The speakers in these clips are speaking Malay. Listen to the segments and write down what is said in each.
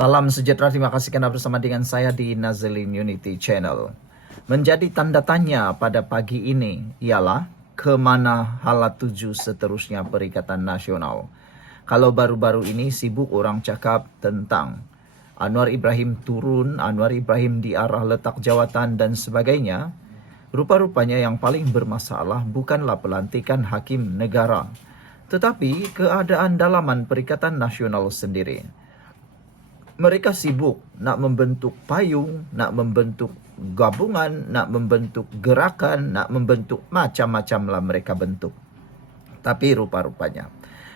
Salam sejahtera, terima kasih karena bersama dengan saya di Nazilin Unity Channel. Menjadi tanda tanya pada pagi ini ialah kemana hala tuju seterusnya Perikatan Nasional. Kalau baru-baru ini sibuk orang cakap tentang Anwar Ibrahim turun, Anwar Ibrahim diarah letak jawatan dan sebagainya, rupa-rupanya yang paling bermasalah bukanlah pelantikan hakim negara, tetapi keadaan dalaman Perikatan Nasional sendiri. Mereka sibuk nak membentuk payung, nak membentuk gabungan, nak membentuk gerakan, nak membentuk macam-macam lah mereka bentuk. Tapi rupa-rupanya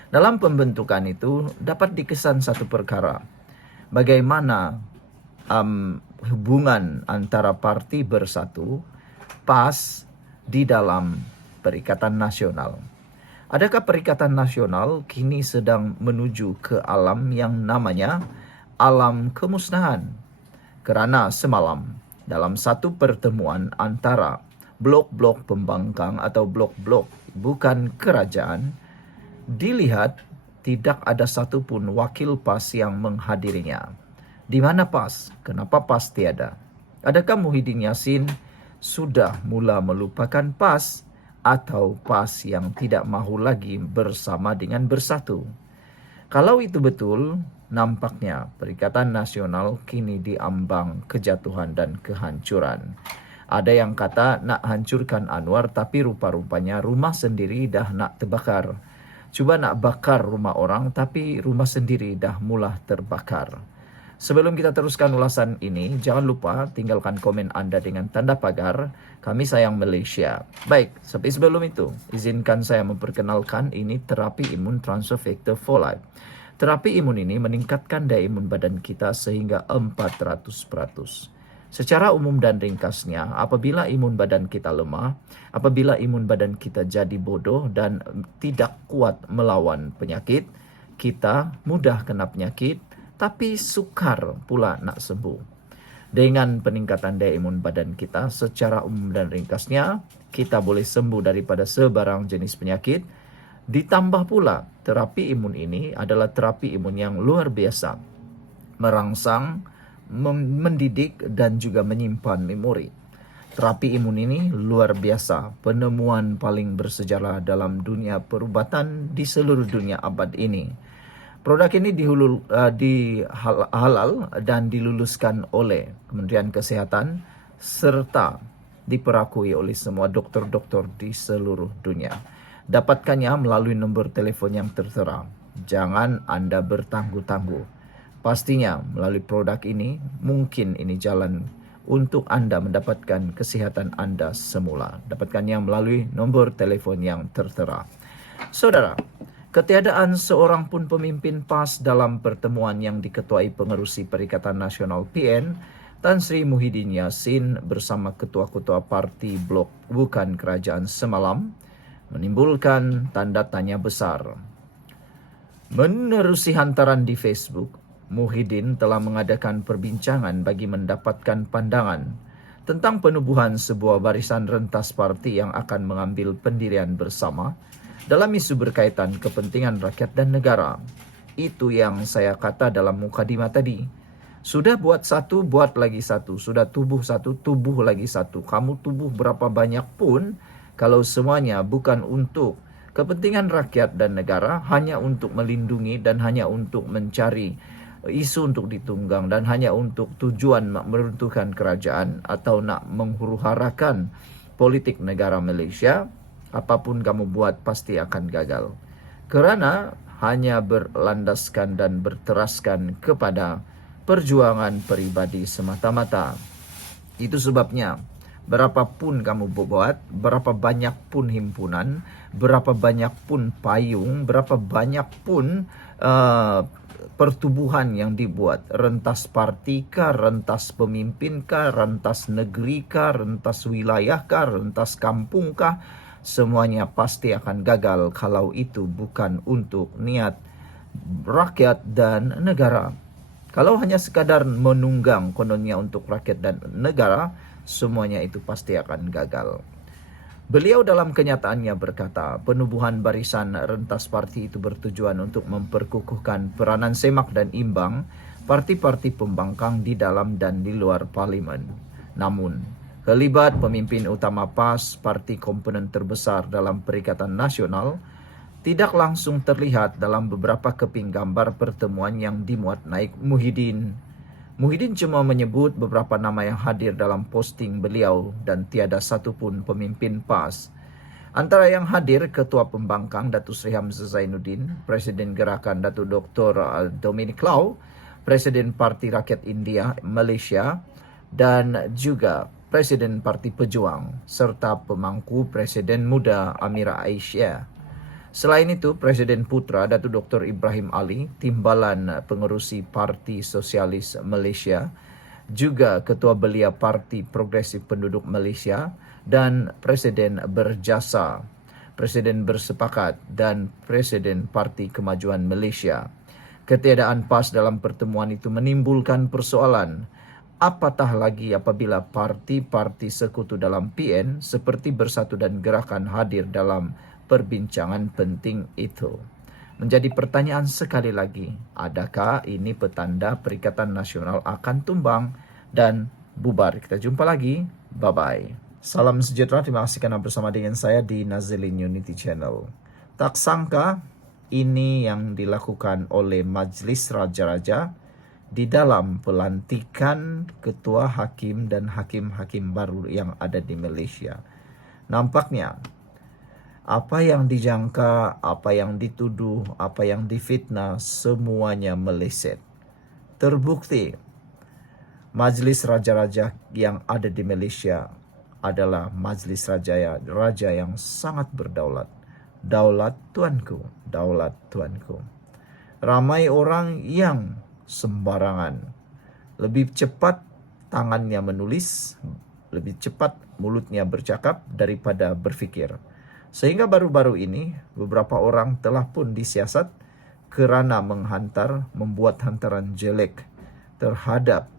dalam pembentukan itu dapat dikesan satu perkara. Bagaimana hubungan antara parti bersatu PAS di dalam Perikatan Nasional. Adakah Perikatan Nasional kini sedang menuju ke alam yang namanya alam kemusnahan? Kerana semalam dalam satu pertemuan antara blok-blok pembangkang atau blok-blok bukan kerajaan, dilihat tidak ada satupun wakil PAS yang menghadirinya. Di mana PAS? Kenapa PAS tiada? Adakah Muhyiddin Yassin sudah mula melupakan PAS atau PAS yang tidak mahu lagi bersama dengan bersatu? Kalau itu betul, nampaknya Perikatan Nasional kini diambang kejatuhan dan kehancuran. Ada yang kata nak hancurkan Anwar, tapi rupa-rupanya rumah sendiri dah nak terbakar. Cuba nak bakar rumah orang, tapi rumah sendiri dah mula terbakar. Sebelum kita teruskan ulasan ini, jangan lupa tinggalkan komen Anda dengan tanda pagar. Kami sayang Malaysia. Baik, tapi sebelum itu, izinkan saya memperkenalkan ini terapi imun transfer factor for life. Terapi imun ini meningkatkan daya imun badan kita sehingga 400%. Secara umum dan ringkasnya, apabila imun badan kita lemah, apabila imun badan kita jadi bodoh dan tidak kuat melawan penyakit, kita mudah kena penyakit, tapi sukar pula nak sembuh. Dengan peningkatan daya imun badan kita, secara umum dan ringkasnya, kita boleh sembuh daripada sebarang jenis penyakit. Ditambah pula, terapi imun ini adalah terapi imun yang luar biasa, merangsang, mendidik dan juga menyimpan memori. Terapi imun ini luar biasa, penemuan paling bersejarah dalam dunia perubatan di seluruh dunia abad ini. Produk ini dihalal dan diluluskan oleh Kementerian Kesihatan serta diperakui oleh semua doktor-doktor di seluruh dunia. Dapatkannya melalui nombor telefon yang tertera. Jangan Anda bertangguh-tangguh. Pastinya melalui produk ini, mungkin ini jalan untuk Anda mendapatkan kesihatan Anda semula. Dapatkannya melalui nombor telefon yang tertera. Saudara, ketiadaan seorang pun pemimpin PAS dalam pertemuan yang diketuai pengerusi Perikatan Nasional PN, Tan Sri Muhyiddin Yassin bersama ketua-ketua parti blok bukan kerajaan semalam, menimbulkan tanda tanya besar. Menerusi hantaran di Facebook, Muhyiddin telah mengadakan perbincangan bagi mendapatkan pandangan tentang penubuhan sebuah barisan rentas parti yang akan mengambil pendirian bersama dalam isu berkaitan kepentingan rakyat dan negara. Itu yang saya kata dalam mukadimah tadi. Sudah buat satu, buat lagi satu. Sudah tubuh satu, tubuh lagi satu. Kamu tubuh berapa banyak pun, kalau semuanya bukan untuk kepentingan rakyat dan negara, hanya untuk melindungi dan hanya untuk mencari isu untuk ditunggang dan hanya untuk tujuan meruntuhkan kerajaan atau nak menghuru-harakan politik negara Malaysia, apapun kamu buat pasti akan gagal. Kerana hanya berlandaskan dan berteraskan kepada perjuangan peribadi semata-mata. Itu sebabnya berapapun kamu buat, berapa banyak pun himpunan, berapa banyak pun payung, berapa banyak pun pertubuhan yang dibuat, rentas parti kah, rentas pemimpin kah, rentas negeri kah, rentas wilayah kah, rentas kampung kah, semuanya pasti akan gagal kalau itu bukan untuk niat rakyat dan negara. Kalau hanya sekadar menunggang kononnya untuk rakyat dan negara, semuanya itu pasti akan gagal. Beliau dalam kenyataannya berkata, penubuhan barisan rentas parti itu bertujuan untuk memperkukuhkan peranan semak dan imbang parti-parti pembangkang di dalam dan di luar parlimen. Namun, kelibat pemimpin utama PAS, parti komponen terbesar dalam Perikatan Nasional, tidak langsung terlihat dalam beberapa keping gambar pertemuan yang dimuat naik Muhyiddin. Muhyiddin cuma menyebut beberapa nama yang hadir dalam posting beliau dan tiada satupun pemimpin PAS. Antara yang hadir, Ketua Pembangkang Datuk Seri Hamzah Zainuddin, Presiden Gerakan Datuk Dr. Dominic Lau, Presiden Parti Rakyat India Malaysia, dan juga Presiden Parti Pejuang, serta pemangku Presiden Muda Amira Aisyah. Selain itu, Presiden Putra Datuk Dr. Ibrahim Ali, Timbalan Pengerusi Parti Sosialis Malaysia, juga Ketua Belia Parti Progresif Penduduk Malaysia, dan Presiden Berjasa, Presiden Bersepakat, dan Presiden Parti Kemajuan Malaysia. Ketiadaan PAS dalam pertemuan itu menimbulkan persoalan, apatah lagi apabila parti-parti sekutu dalam PN seperti Bersatu dan Gerakan hadir dalam perbincangan penting itu. Menjadi pertanyaan sekali lagi, adakah ini petanda Perikatan Nasional akan tumbang dan bubar? Kita jumpa lagi. Bye-bye. Salam sejahtera, terima kasih karena bersama dengan saya di Nazilin Unity Channel. Tak sangka ini yang dilakukan oleh Majlis Raja-Raja di dalam pelantikan ketua hakim dan hakim-hakim baru yang ada di Malaysia. Nampaknya apa yang dijangka, apa yang dituduh, apa yang difitnah, semuanya meleset. Terbukti Majlis Raja-Raja yang ada di Malaysia adalah Majlis Raja yang sangat berdaulat. Daulat tuanku, daulat tuanku. Ramai orang yang sembarangan. Lebih cepat tangannya menulis, lebih cepat mulutnya bercakap daripada berfikir. Sehingga baru-baru ini beberapa orang telah pun disiasat kerana membuat hantaran jelek terhadap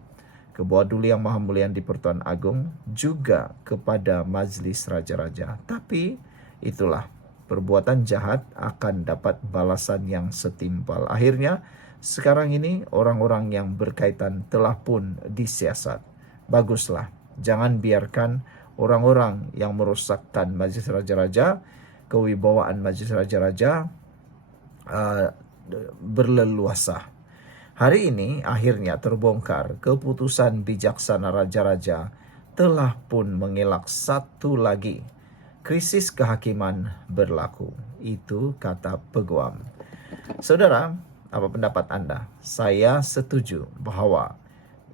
Ketua Duli Yang Maha Mulia di Pertuan Agong, juga kepada Majlis Raja-Raja. Tapi itulah, perbuatan jahat akan dapat balasan yang setimpal. Akhirnya sekarang ini orang-orang yang berkaitan telah pun disiasat. Baguslah, jangan biarkan orang-orang yang merosakkan Majlis Raja-Raja, kewibawaan Majlis Raja-Raja berleluasa. Hari ini akhirnya terbongkar keputusan bijaksana Raja-Raja telah pun mengelak satu lagi krisis kehakiman berlaku. Itu kata peguam. Saudara, apa pendapat anda? Saya setuju bahawa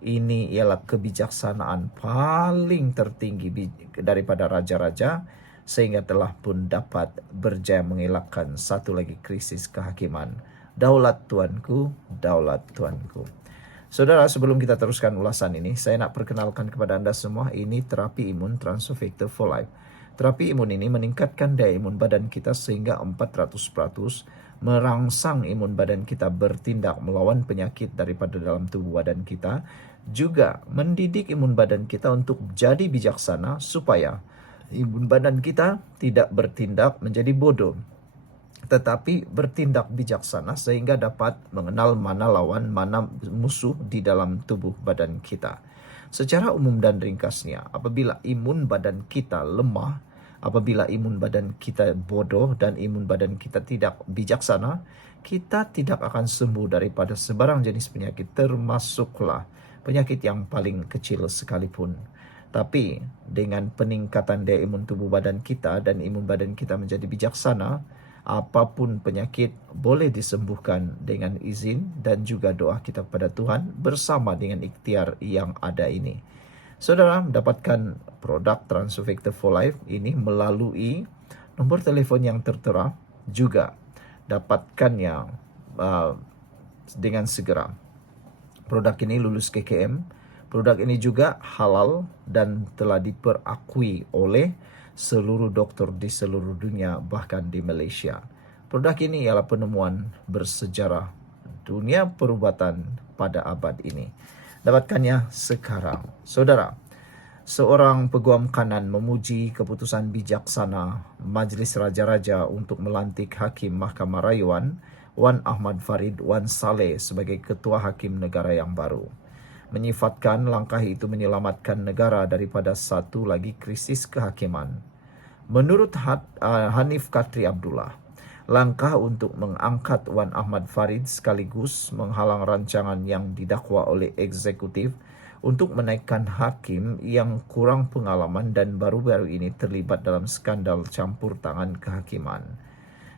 ini ialah kebijaksanaan paling tertinggi daripada Raja-Raja sehingga telah pun dapat berjaya mengelakkan satu lagi krisis kehakiman. Daulat tuanku, daulat tuanku. Saudara, sebelum kita teruskan ulasan ini, saya nak perkenalkan kepada anda semua, ini terapi imun Transofector for Life. Terapi imun ini meningkatkan daya imun badan kita sehingga 400%, merangsang imun badan kita bertindak melawan penyakit daripada dalam tubuh badan kita, juga mendidik imun badan kita untuk jadi bijaksana supaya imun badan kita tidak bertindak menjadi bodoh, tetapi bertindak bijaksana sehingga dapat mengenal mana lawan, mana musuh di dalam tubuh badan kita. Secara umum dan ringkasnya, apabila imun badan kita lemah, apabila imun badan kita bodoh dan imun badan kita tidak bijaksana, kita tidak akan sembuh daripada sebarang jenis penyakit, termasuklah penyakit yang paling kecil sekalipun. Tapi dengan peningkatan daya imun tubuh badan kita dan imun badan kita menjadi bijaksana, apapun penyakit boleh disembuhkan dengan izin dan juga doa kita kepada Tuhan bersama dengan ikhtiar yang ada ini. Saudara, dapatkan produk Transofector for Life ini melalui nombor telefon yang tertera, juga dapatkannya dengan segera. Produk ini lulus KKM. Produk ini juga halal dan telah diperakui oleh seluruh doktor di seluruh dunia, bahkan di Malaysia. Produk ini ialah penemuan bersejarah dunia perubatan pada abad ini. Dapatkannya sekarang. Saudara, seorang peguam kanan memuji keputusan bijaksana Majlis Raja-Raja untuk melantik Hakim Mahkamah Rayuan Wan Ahmad Farid Wan Saleh sebagai Ketua Hakim Negara yang baru. Menyifatkan langkah itu menyelamatkan negara daripada satu lagi krisis kehakiman. Menurut Hanif Katri Abdullah, langkah untuk mengangkat Wan Ahmad Farid sekaligus menghalang rancangan yang didakwa oleh eksekutif untuk menaikkan hakim yang kurang pengalaman dan baru-baru ini terlibat dalam skandal campur tangan kehakiman.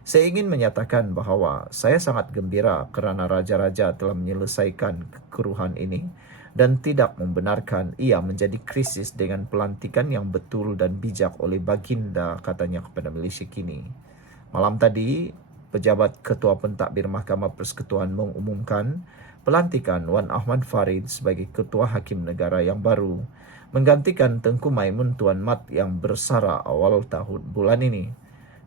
Saya ingin menyatakan bahawa saya sangat gembira kerana raja-raja telah menyelesaikan kekeruhan ini dan tidak membenarkan ia menjadi krisis dengan pelantikan yang betul dan bijak oleh baginda, katanya kepada Malaysia Kini. Malam tadi, pejabat Ketua Pentadbir Mahkamah Persekutuan mengumumkan pelantikan Wan Ahmad Farid sebagai Ketua Hakim Negara yang baru, menggantikan Tengku Maimun Tuan Mat yang bersara awal tahun bulan ini.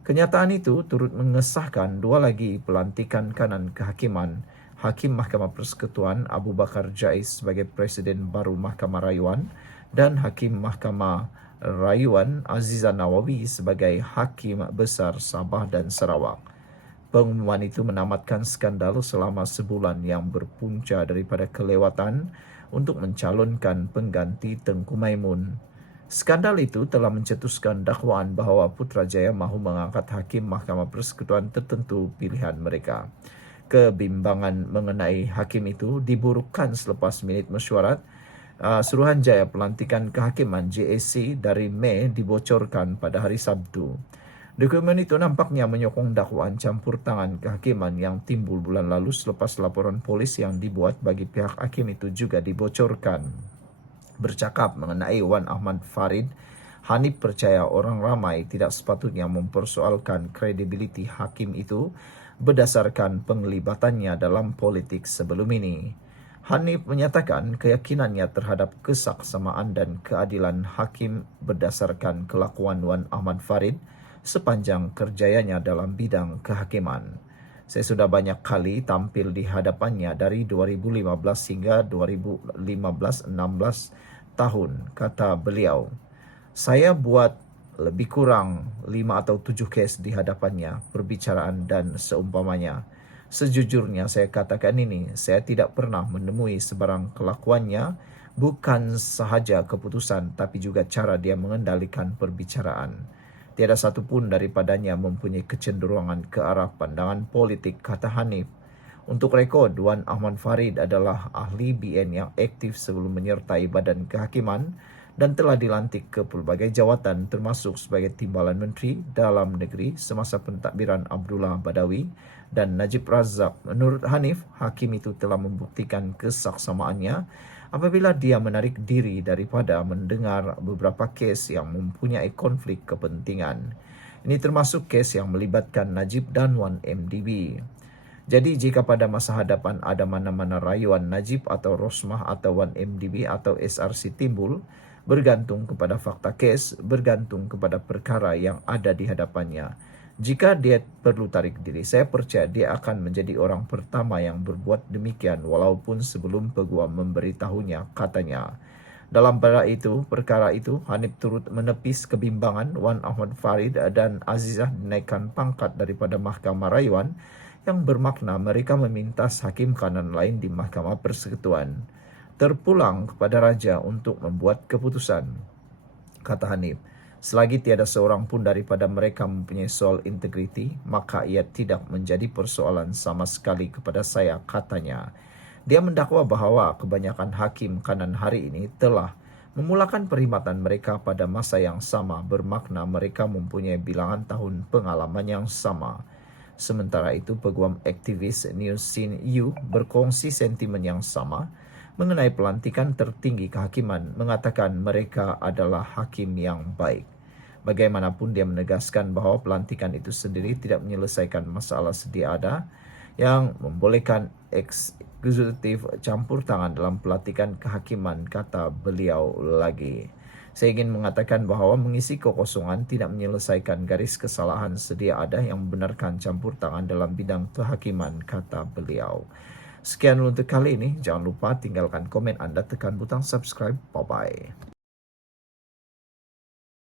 Kenyataan itu turut mengesahkan dua lagi pelantikan kanan kehakiman, Hakim Mahkamah Persekutuan Abu Bakar Jais sebagai Presiden baru Mahkamah Rayuan dan Hakim Mahkamah Rayuan Azizah Nawawi sebagai Hakim Besar Sabah dan Sarawak. Pengumuman itu menamatkan skandal selama sebulan yang berpunca daripada kelewatan untuk mencalonkan pengganti Tengku Maimun. Skandal itu telah mencetuskan dakwaan bahawa Putrajaya mahu mengangkat Hakim Mahkamah Persekutuan tertentu pilihan mereka. Kebimbangan mengenai hakim itu diburukkan selepas minit mesyuarat Suruhanjaya Pelantikan Kehakiman JAC dari Mei dibocorkan pada hari Sabtu. Dokumen itu nampaknya menyokong dakwaan campur tangan kehakiman yang timbul bulan lalu selepas laporan polis yang dibuat bagi pihak hakim itu juga dibocorkan. Bercakap mengenai Wan Ahmad Farid, Hanif percaya orang ramai tidak sepatutnya mempersoalkan kredibiliti hakim itu berdasarkan penglibatannya dalam politik sebelum ini. Hanif menyatakan keyakinannya terhadap kesaksamaan dan keadilan hakim berdasarkan kelakuan Wan Ahmad Farid sepanjang kerjayanya dalam bidang kehakiman. Saya sudah banyak kali tampil di hadapannya dari 2015 hingga 2015-16 tahun, kata beliau. Saya buat lebih kurang 5 atau 7 kes di hadapannya, perbicaraan dan seumpamanya. Sejujurnya saya katakan ini, saya tidak pernah menemui sebarang kelakuannya, bukan sahaja keputusan tapi juga cara dia mengendalikan perbicaraan. Tiada satu pun daripadanya mempunyai kecenderungan ke arah pandangan politik, kata Hanif. Untuk rekod, Wan Ahmad Farid adalah ahli BN yang aktif sebelum menyertai badan kehakiman dan telah dilantik ke pelbagai jawatan termasuk sebagai Timbalan Menteri Dalam Negeri semasa pentadbiran Abdullah Badawi dan Najib Razak. Menurut Hanif, hakim itu telah membuktikan kesaksamaannya apabila dia menarik diri daripada mendengar beberapa kes yang mempunyai konflik kepentingan. Ini termasuk kes yang melibatkan Najib dan Wan MDB. Jadi jika pada masa hadapan ada mana-mana rayuan Najib atau Rosmah atau Wan MDB atau SRC timbul, bergantung kepada fakta kes, bergantung kepada perkara yang ada di hadapannya. Jika dia perlu tarik diri, saya percaya dia akan menjadi orang pertama yang berbuat demikian walaupun sebelum peguam memberitahunya, katanya. Dalam perkara itu, Hanif turut menepis kebimbangan Wan Ahmad Farid dan Azizah dinaikkan pangkat daripada Mahkamah Rayuan yang bermakna mereka meminta hakim kanan lain di Mahkamah Persekutuan terpulang kepada raja untuk membuat keputusan, kata Hanif. Selagi tiada seorang pun daripada mereka mempunyai soal integriti, maka ia tidak menjadi persoalan sama sekali kepada saya, katanya. Dia mendakwa bahawa kebanyakan hakim kanan hari ini telah memulakan perkhidmatan mereka pada masa yang sama, bermakna mereka mempunyai bilangan tahun pengalaman yang sama. Sementara itu, peguam aktivis New Scene U berkongsi sentimen yang sama mengenai pelantikan tertinggi kehakiman, mengatakan mereka adalah hakim yang baik. Bagaimanapun dia menegaskan bahawa pelantikan itu sendiri tidak menyelesaikan masalah sedia ada yang membolehkan eksekutif campur tangan dalam pelantikan kehakiman, kata beliau lagi. Saya ingin mengatakan bahawa mengisi kekosongan tidak menyelesaikan garis kesalahan sedia ada yang membenarkan campur tangan dalam bidang kehakiman, kata beliau. Sekian untuk kali ini. Jangan lupa tinggalkan komen anda, tekan butang subscribe. Bye-bye.